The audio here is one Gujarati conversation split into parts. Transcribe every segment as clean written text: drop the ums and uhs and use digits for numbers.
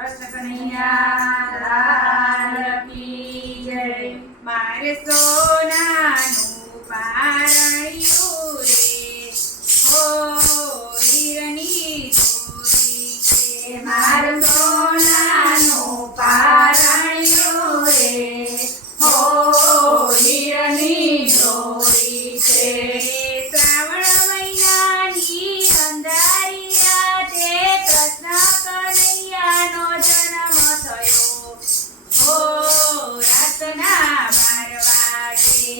કૃષ્ણ કનૈયા લાલ કી જય. મારે સોનાનું પારણિયું રે, હો હીરની દોરી છે. મારું સોનાનું પારણિયું રે, હો હીરની દોરી છે. શ્રાવણ મહિનાની અંધારી રાતે કૃષ્ણ કનૈયાનો જન્મ થયો, હો રાતના 12 વાગે.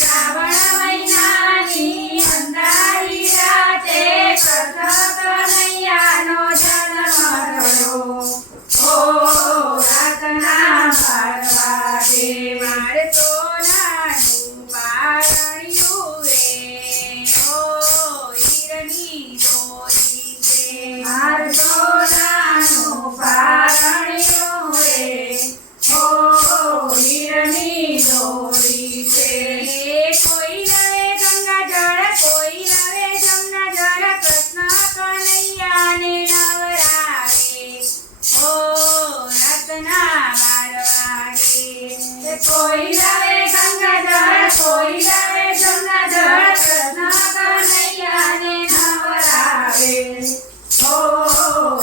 શ્રાવણ મહિનાની અંધારી રાતે કૃષ્ણ કનૈયાનો જન્મ થયો, હો રાતના 12 વાગે. મારે સોનાનું પારણિયું રે, હો હીરની દોરી છે. મારું સોનાનું પારણિયું રે, હો હીરની દોરી છે. કોઈ નવે ગંગાજળ, કોઈ નવે જમનાજળ, કૃષ્ણ કનૈયાને નવરાવે, હો રાતના 12 વાગે. કોઈ નવે ગંગાજળ, કોઈ નવે જમનાજળ, કૃષ્ણ કનૈયાને નવરાવે, હો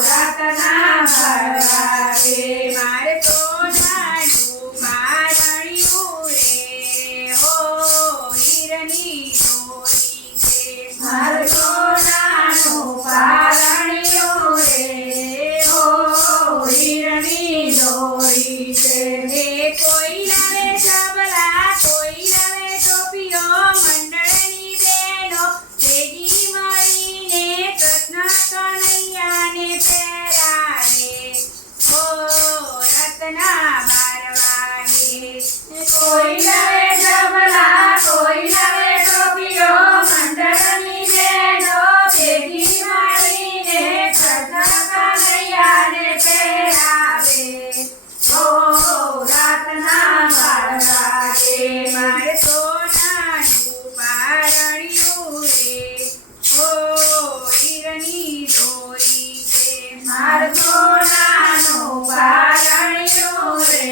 રાતના 12 વાગે. મારે સોનાનું પારણિયું રે, હો હીરની દોરી છે. મારું સોનાનું પારણિયું રે, હો હીરની દોરી છે. કોઈ નવે ચબલા, કોઈ નવે ટોપીઓ, મંડળની બહેનો ભેગી મળીને કૃષ્ણ કનૈયાને પહેરાવે, હો રાતના 12 વાગે. કોઈ નવે ચબલા, કોઈ નવે ટોપીઓ, મંડળની બહેનો ભેગી મળીને કૃષ્ણ કનૈયાને પહેરાવે, હો રાતના 12 વાગે. મારે સોનાનું પારણિયું રે, હો હીરની દોરી છે. મારું સોનાનું પારણિયું રે,